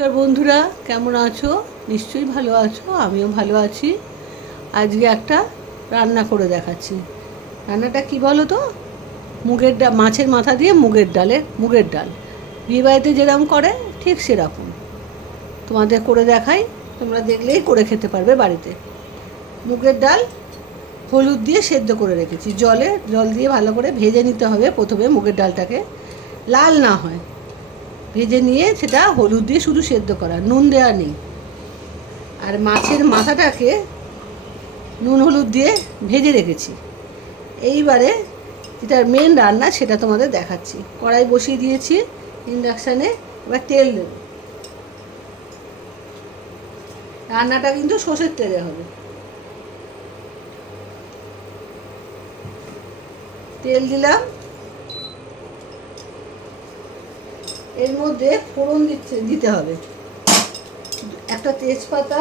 নমস্কার বন্ধুরা, কেমন আছো? নিশ্চয়ই ভালো আছো, আমিও ভালো আছি। আজকে একটা রান্না করে দেখাচ্ছি। রান্নাটা কি বলো তো মুগের ডাল, মাছের মাথা দিয়ে মুগের ডালে, মুগের ডাল। বিয়েবাড়িতে যেরকম করে, ঠিক সেরকম। তোমাদের করে দেখাই, তোমরা দেখলেই করে খেতে পারবে বাড়িতে। মুগের ডাল হলুদ দিয়ে সেদ্ধ করে রেখেছি। জলে, জল দিয়ে ভালো করে ভেজে নিতে হবে প্রথমে মুগের ডালটাকে। লাল না হয়। ভেজে নিয়ে সেটা হলুদ দিয়ে শুধু সেদ্ধ করা, নুন দেওয়া নেই। আর মাছের মাথাটাকে নুন হলুদ দিয়ে ভেজে রেখেছি। এইবারে যেটা মেন রান্না সেটা তোমাদের দেখাচ্ছি। কড়াই বসিয়ে দিয়েছি ইন্ডাকশানে এবার তেল দেব। রান্নাটা কিন্তু সর্ষের তেলে হবে। তেল দিলাম। এর মধ্যে ফোড়ন দিচ্ছে দিতে হবে। একটা তেজপাতা,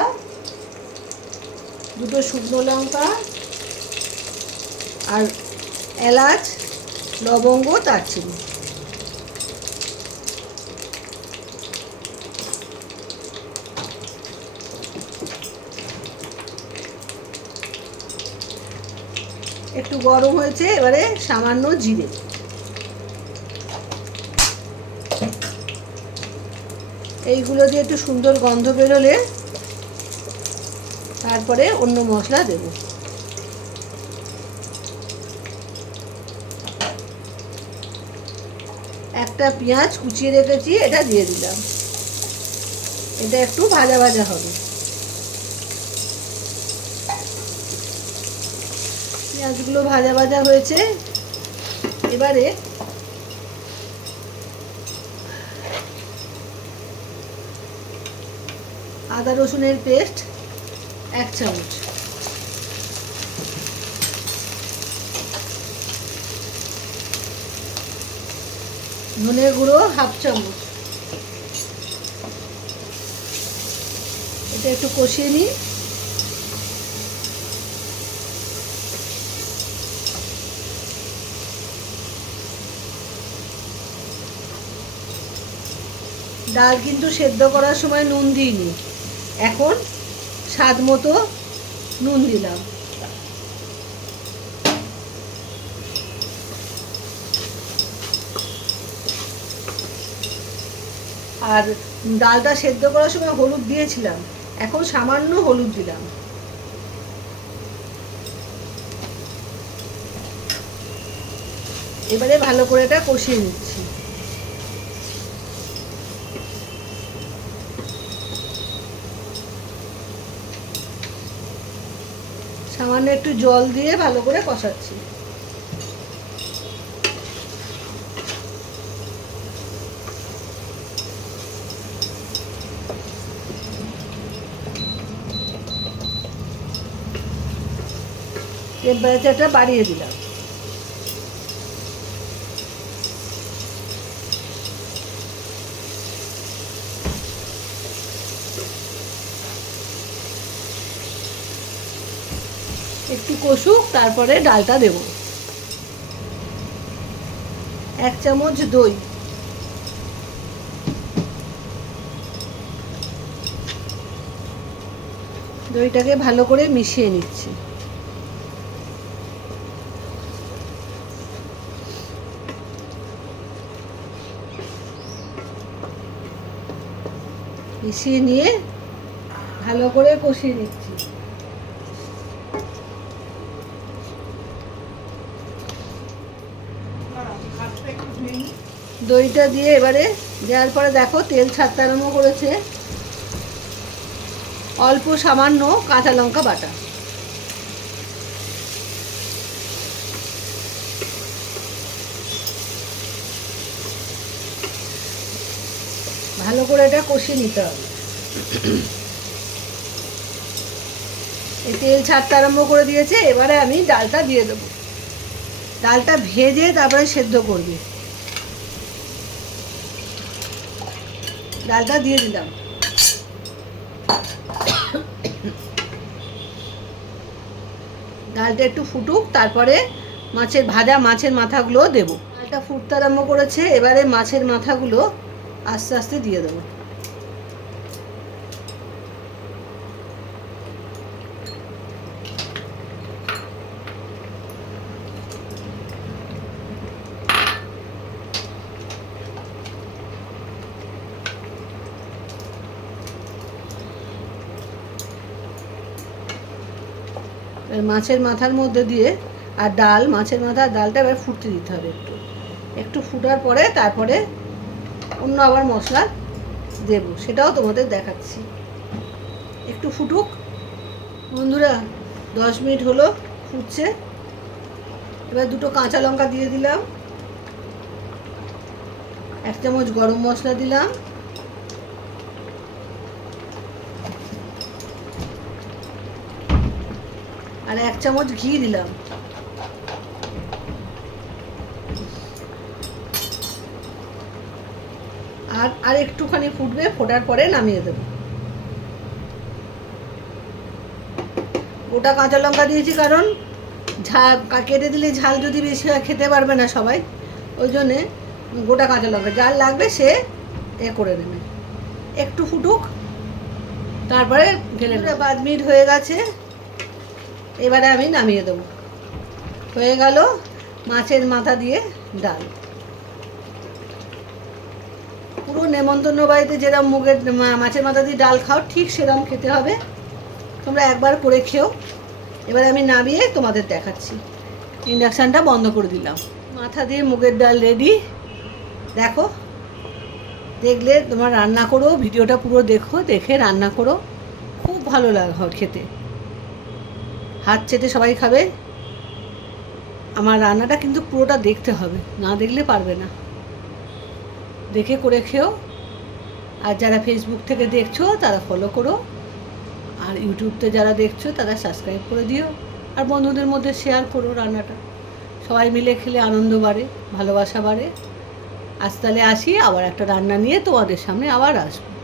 দুটো শুকনো লঙ্কা, আর এলাচ, লবঙ্গ তার দারচিনি। একটু গরম হয়েছে, এবারে সামান্য জিরে। এইগুলো দিয়ে একটু সুন্দর গন্ধ বেরোলে তারপরে অন্য মশলা দেব। একটা পেঁয়াজ কুচিয়ে রেখেছি, এটা দিয়ে দিলাম। এটা একটু ভাজা ভাজা হবে। পেঁয়াজগুলো ভাজা ভাজা হয়েছে। এবারে আদা রসুনের পেস্ট এক চামচ। ধনে গুঁড়ো হাফ চামচ। এটা একটু কষিয়ে নিই। ডাল কিন্তু সেদ্ধ করার সময় নুন দিইনি এখন স্বাদ মতো নুন দিলাম। আর ডালটা সেদ্ধ করার সময় হলুদ দিয়েছিলাম, এখন সামান্য হলুদ দিলাম। এবারে ভালো করে এটা কষিয়ে নিচ্ছি। সামান্য একটু জল দিয়ে ভালো করে কষাচ্ছি। টেম্পারেচারটা বাড়িয়ে দিলাম। একটু কষুক, তারপরে ডালটা দেব। এক চামচ দই। দইটাকে ভালো করে মিশিয়ে নিচ্ছি। মিশিয়ে নিয়ে ভালো করে কষিয়ে নিচ্ছি। দইটা দিয়ে এবারে দেওয়ার পরে দেখো তেল ছাড়তে আরম্ভ করেছে। অল্প সামান্য কাঁচা লঙ্কা বাটা। ভালো করে এটা কষিয়ে নিতে হবে। এই তেল ছাড়তে আরম্ভ করে দিয়েছে, এবারে আমি ডালটা দিয়ে দেবো। ডালটা ভেজে তারপরে সেদ্ধ করবি। ডালটা দিয়ে দিলাম। ডালটা একটু ফুটুক, তারপরে মাছের ভাজা, মাছের মাথাগুলো দেবো। ডালটা ফুটতে আরম্ভ করেছে, এবারে মাছের মাথাগুলো আস্তে আস্তে দিয়ে দেবো। মাছের মাথার মধ্যে দিয়ে আর ডাল, মাছের মাথা ডালটা এবার ফুটতে দিতে হবে একটু। একটু ফুটার পরে তারপরে অন্য আবার মশলা দেব, সেটাও তোমাদের দেখাচ্ছি। একটু ফুটুক। বন্ধুরা, দশ মিনিট হলো, ফুটছে। এবার দুটো কাঁচা লঙ্কা দিয়ে দিলাম। এক চামচ গরম মশলা দিলাম। আর এক চামচ ঘি দিলাম। আর আর একটুখানি ফুটবে ফোটার পরে নামিয়ে দেবো। গোটা কাঁচা লঙ্কা দিয়েছি কারণ ঝাল কেটে দিলে ঝাল যদি বেশি হয় খেতে পারবে না সবাই। ওই জন্যে গোটা কাঁচা লঙ্কা যার লাগবে সে এ করে নেবে। একটু ফুটুক তারপরে নেবে। পাঁচ মিনিট হয়ে গেছে। এবারে আমি নামিয়ে দেবো। হয়ে গেল মাছের মাথা দিয়ে ডাল। পুরো নেমন্তন্ন বাড়িতে যেরকম মুগের মাছের মাথা দিয়ে ডাল খাও, ঠিক সেরকম খেতে হবে। তোমরা একবার করে খেও। এবার আমি নামিয়ে তোমাদের দেখাচ্ছি। ইন্ডাকশানটা বন্ধ করে দিলাম। মাথা দিয়ে মুগের ডাল রেডি। দেখো, দেখলে তোমার রান্না করো, ভিডিওটা পুরো দেখো, দেখে রান্না করো। খুব ভালো লাগে খেতে। হাত চেটে সবাই খাবে। আমার রান্নাটা কিন্তু পুরোটা দেখতে হবে, না দেখলে পারবে না। দেখে করে খেও। আর যারা ফেসবুক থেকে দেখছ, তারা ফলো করো। আর ইউটিউবতে যারা দেখছ, তারা সাবস্ক্রাইব করে দিও। আর বন্ধুদের মধ্যে শেয়ার করো রান্নাটা। সবাই মিলে খেলে আনন্দ বাড়ে, ভালোবাসা বাড়ে। আজ তাহলে আসি, আবার একটা রান্না নিয়ে তোমাদের সামনে আবার আসব।